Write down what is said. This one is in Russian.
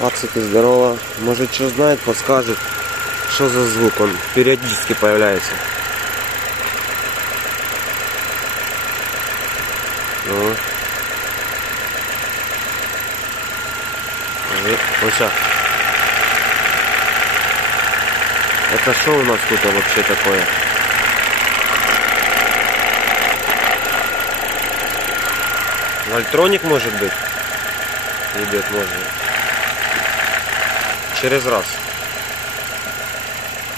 Аксики, здорово. Может, что знает, подскажет, что за звук. Он периодически появляется. Ну. Вот сейчас. Это что у нас тут вообще такое? Вольтроник, может быть? Ребят, можно. Через раз.